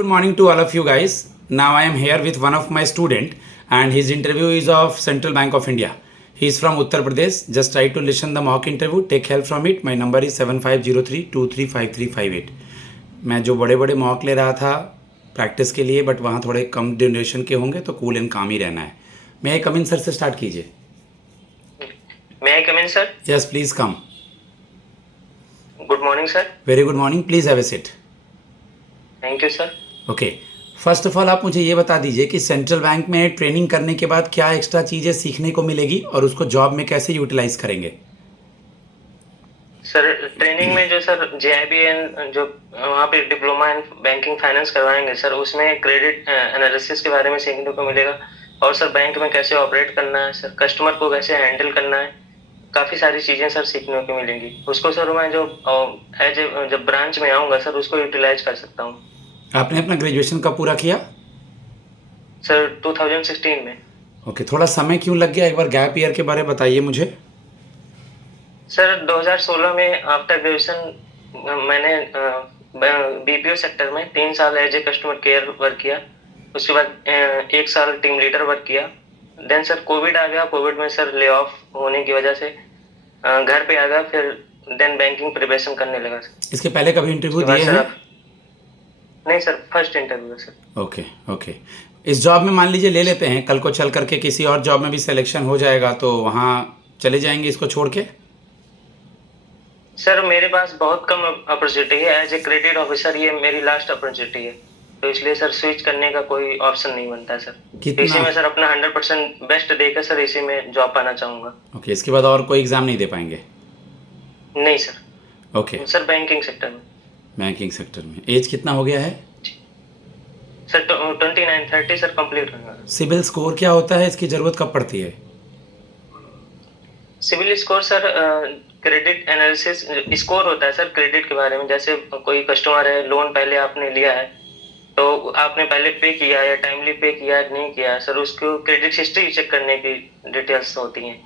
Good morning to all of you guys. Now I am here with one of my student and his interview is of Central Bank of India. He is from Uttar Pradesh. Just try to listen the mock interview. Take help from it. My number is 7503235358. मैं जो बड़े बड़े mock ले रहा था practice के लिए but वहाँ थोड़े कम ड्यूरेशन के होंगे तो कूल एंड काम ही रहना है. मैं कम इन सर से स्टार्ट कीजिए. May I come in, sir? Yes, please come. Good morning, sir. Very good morning. Please have a seat. Thank you, sir. Okay first of all आप मुझे ये बता दीजिए कि सेंट्रल बैंक में ट्रेनिंग करने के बाद क्या एक्स्ट्रा चीज़ें सीखने को मिलेगी और उसको जॉब में कैसे यूटिलाइज करेंगे. सर ट्रेनिंग में जो सर JIBN जो वहाँ पे डिप्लोमा इन बैंकिंग फाइनेंस करवाएंगे सर, उसमें क्रेडिट एनालिसिस के बारे में सीखने को मिलेगा और सर बैंक में कैसे ऑपरेट करना है सर, कस्टमर को कैसे हैंडल करना है, काफ़ी सारी चीज़ें सर सीखने को मिलेंगी. उसको सर मैं जो जब ब्रांच में आऊँगा सर उसको यूटिलाइज कर सकता हूँ. आपने अपना ग्रेजुएशन कब पूरा किया. सर 2016 में. ओके थोड़ा समय क्यों लग गया, एक बार गैप ईयर के बारे में बताइए मुझे. सर 2016 में आफ्टर ग्रेजुएशन मैंने BPO सेक्टर में 3 साल as a customer care work किया. उसके बाद 1 साल टीम लीडर वर्क किया. देन सर कोविड आ गया. कोविड में सर ले ऑफ होने की वजह से घर पे आ गया. फिर देन बैंकिंग प्रिपरेशन करने लगा. इसके पहले कभी इंटरव्यू दिए हैं. नहीं सर, फर्स्ट इंटरव्यू है सर. ओके ओके इस जॉब में मान लीजिए ले लेते हैं, कल को चल करके किसी और जॉब में भी सिलेक्शन हो जाएगा तो वहाँ चले जाएंगे इसको छोड़ के. सर मेरे पास बहुत कम अपॉर्चुनिटी है. एज ए क्रेडिट ऑफिसर ये मेरी लास्ट अपॉर्चुनिटी है, तो इसलिए सर स्विच करने का कोई ऑप्शन नहीं बनता है सर. इसी में सर अपना 100% बेस्ट देकर सर इसी में जॉब पाना चाहूँगा. ओके इसके बाद और कोई एग्ज़ाम नहीं दे पाएंगे. नहीं sir. Okay sir banking sector में. बैंकिंग सेक्टर में एज कितना हो गया है सर? 29-30 सर कंप्लीट होगा. सिबिल स्कोर क्या होता है, इसकी ज़रूरत कब पड़ती है. CIBIL score sir credit analysis score होता है सर क्रेडिट के बारे में. जैसे कोई कस्टमर है, लोन पहले आपने लिया है तो आपने पहले पे किया या टाइमली पे किया या नहीं किया सर, उसको क्रेडिट हिस्ट्री चेक करने की डिटेल्स होती हैं.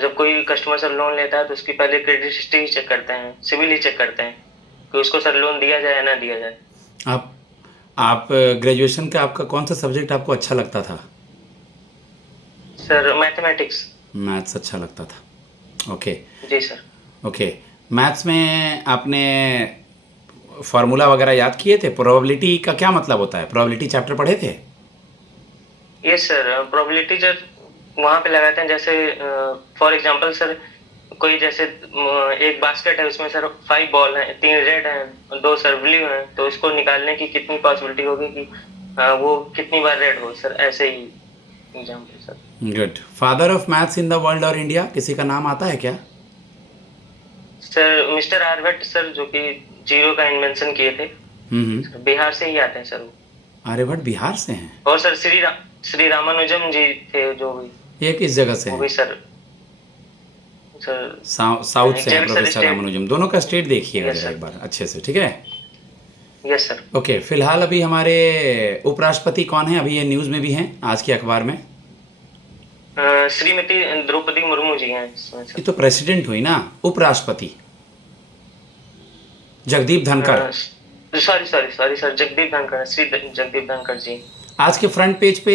जब कोई कस्टमर सर लोन लेता है तो उसकी पहले क्रेडिट हिस्ट्री चेक करते हैं, सिविल ही चेक करते हैं कि उसको सर लोन दिया जाए या ना दिया जाए. आप ग्रेजुएशन का आपका कौन सा सब्जेक्ट आपको अच्छा लगता था. Sir mathematics. मैथ्स अच्छा लगता था. ओके जी सर. ओके मैथ्स में आपने फार्मूला वगैरह याद किए थे. प्रोबेबिलिटी का क्या मतलब होता है, प्रोबेबिलिटी चैप्टर पढ़े थे. Yes sir. प्रोबेबिलिटी जब वहाँ पे लगाते हैं, जैसे फॉर एग्जांपल सर कोई जैसे एक बास्केट है, उसमें सर 5 बॉल हैं, 3 रेड हैं, 2 सर ब्लू हैं, तो उसको निकालने की कितनी पॉसिबिलिटी होगी कि वो कितनी बार रेड हो सर. ऐसे ही example sir. Good. Father of maths in the world और इंडिया, किसी का नाम आता है क्या. सर मिस्टर आर्यभट्ट सर, जो कि जीरो का इन्वेंशन किए थे. बिहार से ही आते हैं सर वो. आर्यभट्ट बिहार से हैं. और सर श्री रामानुजम जी थे जो भी. ये किस जगह से वो है. भी सर साउथ से है प्रोफेसर रामानुजम. दोनों का स्टेट देखिएगा Yes, जरा एक बार अच्छे से. ठीक है. Yes sir. ओके फिलहाल अभी हमारे उपराष्ट्रपति कौन है, अभी ये न्यूज़ में भी हैं आज के अखबार में. श्रीमती द्रौपदी मुर्मू जी हैं इसमें ये सर. तो प्रेसिडेंट हुई ना. उपराष्ट्रपति जगदीप धनखड़. सॉरी सर, जगदीप धनखड़, श्री जगदीप धनखड़ जी. आज के फ्रंट पेज पे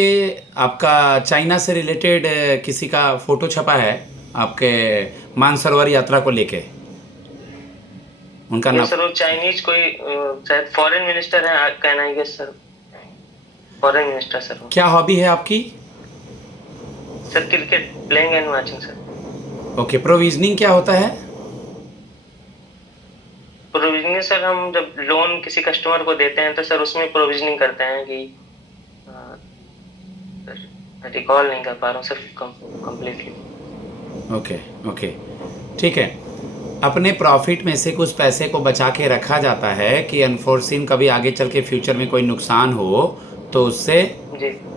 आपका चाइना से रिलेटेड किसी का फोटो छपा है आपके मानसरोवर यात्रा को लेके. उनका नाम सर वो चाइनीज कोई शायद फॉरेन मिनिस्टर है कहना है. Yes sir, foreign minister sir. क्या हॉबी है आपकी. Sir cricket playing and watching sir. Okay provisioning क्या होता है. प्रोविजनिंग सर हम जब लोन किसी कस्टमर को देते हैं तो सर उसमें प्रोविजनिंग करते हैं कि रिकॉल नहीं कर पा रहा हूँ सर कंप्लीटली. ओके ओके ठीक है. अपने प्रॉफिट में से कुछ पैसे को बचा के रखा जाता है कि अनफोर्सिन कभी आगे चल के फ्यूचर में कोई नुकसान हो तो उससे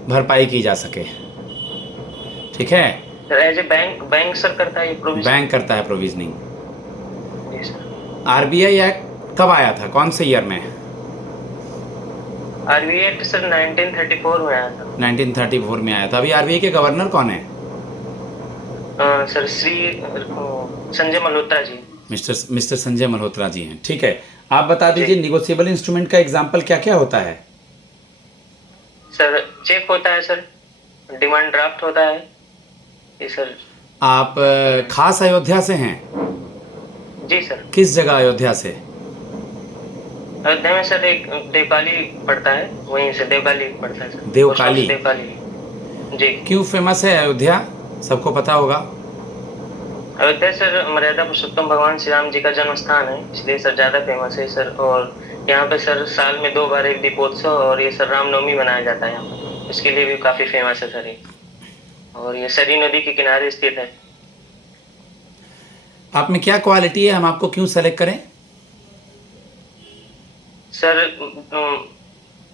भरपाई की जा सके. ठीक है. Sir as a bank sir करता है प्रोविजन. बैंक करता है प्रोविजनिंग. जी सर. RBI एक्ट कब आया था, कौन से ईयर में. RBI एक्ट सर 1934 में आया था. 1934 में आया था. अभी RBI के गवर्नर कौन है. सर श्री संजय मल्होत्रा जी. मिस्टर संजय मल्होत्रा जी हैं. ठीक है. आप बता दीजिए निगोशिएबल इंस्ट्रूमेंट का एग्जाम्पल क्या क्या होता है. सर चेक होता है सर, डिमांड ड्राफ्ट होता है ये सर। आप खास अयोध्या से हैं? जी सर। किस जगह अयोध्या से? अयोध्या में सर एक देवकाली पड़ता है, वहीं से देवकाली पड़ता है सर। देवकाली? देवकाली जी। क्यों फेमस है अयोध्या, सबको पता होगा। अयोध्या सर मर्यादा पुरुषोत्तम भगवान श्री राम जी का जन्म स्थान है, इसलिए सर ज्यादा फेमस है सर। और यहाँ पे सर साल में 2 बार एक दीपोत्सव और ये सर रामनवमी मनाया जाता है यहाँ पर, इसके लिए भी काफी फेमस है सर ये। और ये सरी नदी के किनारे स्थित है। आप में क्या क्वालिटी है, हम आपको क्यों सेलेक्ट करें? सर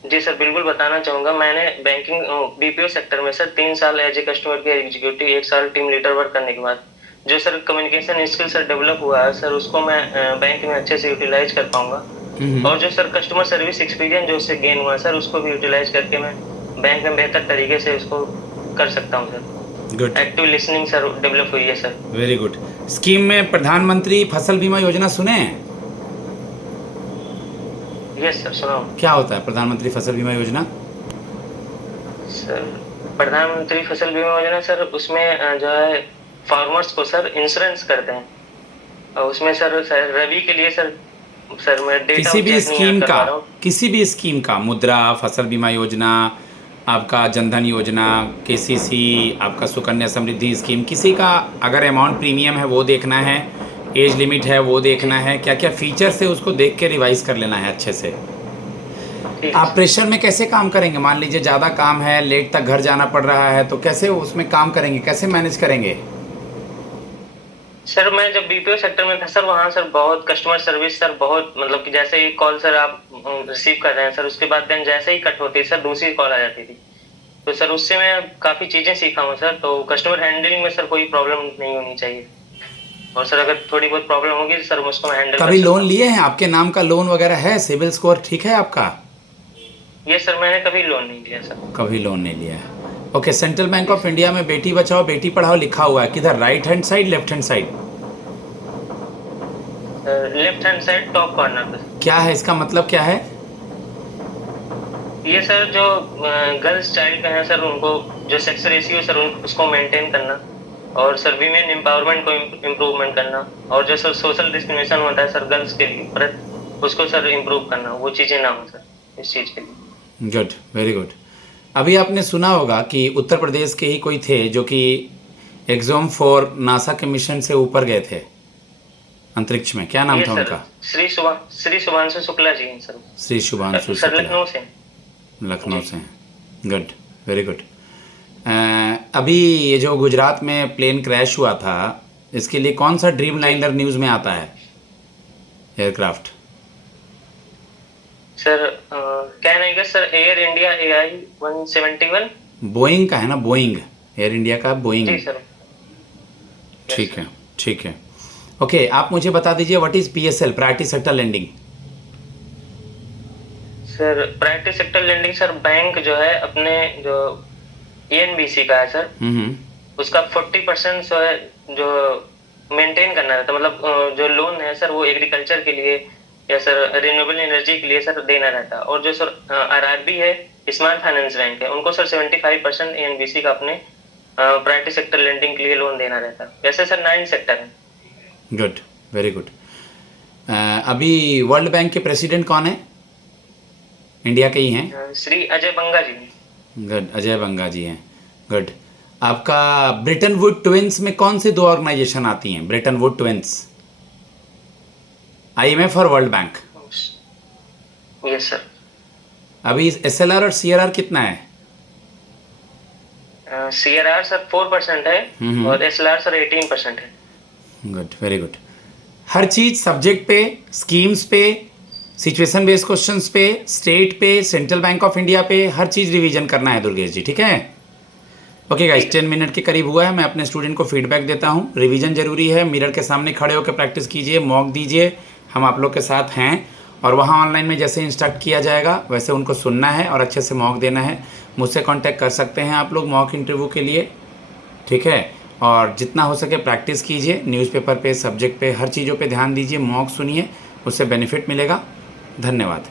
जी सर बिल्कुल बताना चाहूँगा। मैंने बैंकिंग बीपीओ सेक्टर में सर 3 साल as a customer care executive, 1 साल टीम लीडर वर्क करने के बाद जो sir communication skill sir develop हुआ है सर, उसको मैं बैंक में अच्छे से यूटिलाइज कर पाऊंगा। और जो सर कस्टमर सर्विस एक्सपीरियंस जो उससे गेन हुआ सर, उसको भी यूटिलाइज करके मैं बैंक में बेहतर तरीके से उसको कर सकता हूँ sir. Good. Active listening sir develop हुई है सर। Very good. स्कीम में प्रधानमंत्री फसल बीमा योजना सुने हैं? यस सर सुना हूँ। क्या होता है प्रधानमंत्री फसल बीमा योजना? सर प्रधानमंत्री फसल बीमा योजना सर, उसमें जो है फार्मर्स को सर इंश्योरेंस करते हैं। और उसमें सर रबी के लिए सर मैं डेटा किसी भी स्कीम का मुद्रा, फसल बीमा योजना, आपका जनधन योजना, केसीसी, आपका सुकन्या समृद्धि स्कीम, किसी का अगर अमाउंट प्रीमियम है वो देखना है, एज लिमिट है वो देखना है, क्या क्या फीचर्स है उसको देख के रिवाइज कर लेना है अच्छे से। आप प्रेशर में कैसे काम करेंगे? मान लीजिए ज़्यादा काम है, लेट तक घर जाना पड़ रहा है, तो कैसे उसमें काम करेंगे, कैसे मैनेज करेंगे? सर मैं जब बीपीओ सेक्टर में था सर, वहाँ सर बहुत कस्टमर सर्विस सर बहुत मतलब कि जैसे ही कॉल सर आप रिसीव कर रहे हैं सर, उसके बाद देन जैसे ही कट होती है सर दूसरी कॉल आ जाती थी। तो सर उससे मैं काफ़ी चीज़ें सीखा हूँ सर। तो कस्टमर हैंडलिंग में सर कोई प्रॉब्लम नहीं होनी चाहिए। और सर अगर थोड़ी बहुत प्रॉब्लम होगी सर उसको मैं हैंडल। कभी लोन लिए हैं? आपके नाम का लोन वगैरह है? सिविल स्कोर ठीक है आपका? ये सर मैंने कभी लोन नहीं लिया सर। कभी लोन नहीं लिया है। Okay. Central bank of India में बेटी बचाओ बेटी पढ़ाओ लिखा हुआ है, किधर, right hand side left hand side? Left hand side top corner पे। क्या है इसका मतलब, क्या है? ये सर जो गर्ल्स चाइल्ड का है सर, उनको जो सेक्स रेशियो सर उसको मेंटेन करना, और सर वीमेन एम्पावरमेंट को इम्प्रूवमेंट करना, और जो सर सोशल डिस्क्रिमिनेशन होता है सर गर्ल्स के लिए उसको सर इम्प्रूव करना, वो चीज़ें ना हो सर इस चीज़ के लिए। Good, very good. अभी आपने सुना होगा कि उत्तर प्रदेश के ही कोई थे जो कि एग्जाम फॉर नासा के मिशन से ऊपर गए थे अंतरिक्ष में, क्या नाम था उनका? श्री शुभांशु शुक्ला जी हैं सर। श्री शुभांशु सर शुक्ला, लखनऊ से। Good, very good. अभी ये जो गुजरात में प्लेन क्रैश हुआ था, इसके लिए कौन सा ड्रीम लाइनर न्यूज़ में आता है एयरक्राफ्ट? सर क्या नहीं sir, air India AI 171। Boeing का है ना, बोइंग, एयर इंडिया का बोइंग। जी सर। ठीक है, ठीक है। ओके, आप मुझे बता दीजिए what is PSL, priority sector lending? Sir priority sector lending sir bank जो है अपने जो ENBC का है सर, उसका 40% जो है जो मेंटेन करना रहता है। मतलब जो लोन है सर वो एग्रीकल्चर के लिए या सर रिन्यूएबल एनर्जी के लिए सर देना रहता है। और जो सर RRB है, स्मॉल फाइनेंस बैंक है, उनको सर 75% ENBC का अपने प्रायोरिटी सेक्टर लेंडिंग के लिए लोन देना रहता है। वैसे सर 9 सेक्टर है। Good, very good. अभी वर्ल्ड बैंक के प्रेसिडेंट कौन है? इंडिया के ही हैं? श्री अजय बंगा जी। गुड, अजय बंगा जी हैं। गुड। आपका ब्रिटन वुड ट्विंस में कौन सी 2 ऑर्गेनाइजेशन आती हैं? ब्रिटन वुड ट्विंस, IMF और वर्ल्ड बैंक। Yes sir. अभी SLR और CRR कितना है? CRR सर 4% है और SLR सर 18% है। Good, very good. हर चीज़ सब्जेक्ट पे, स्कीम्स पे, सिचुएशन बेस्ड क्वेश्चंस पे, स्टेट पे, सेंट्रल बैंक ऑफ इंडिया पे, हर चीज़ रिवीजन करना है दुर्गेश जी, ठीक है? ओके गाइस, 10 मिनट के करीब हुआ है। मैं अपने स्टूडेंट को फीडबैक देता हूँ। रिवीजन जरूरी है, मिरर के सामने खड़े होकर प्रैक्टिस कीजिए, मॉक दीजिए, हम आप लोग के साथ हैं। और वहाँ ऑनलाइन में जैसे इंस्ट्रक्ट किया जाएगा वैसे उनको सुनना है और अच्छे से मॉक देना है। मुझसे कॉन्टैक्ट कर सकते हैं आप लोग मॉक इंटरव्यू के लिए, ठीक है? और जितना हो सके प्रैक्टिस कीजिए, न्यूज़पेपर पे, सब्जेक्ट पे, हर चीज़ों पे ध्यान दीजिए, मॉक सुनिए, उससे बेनिफिट मिलेगा। धन्यवाद।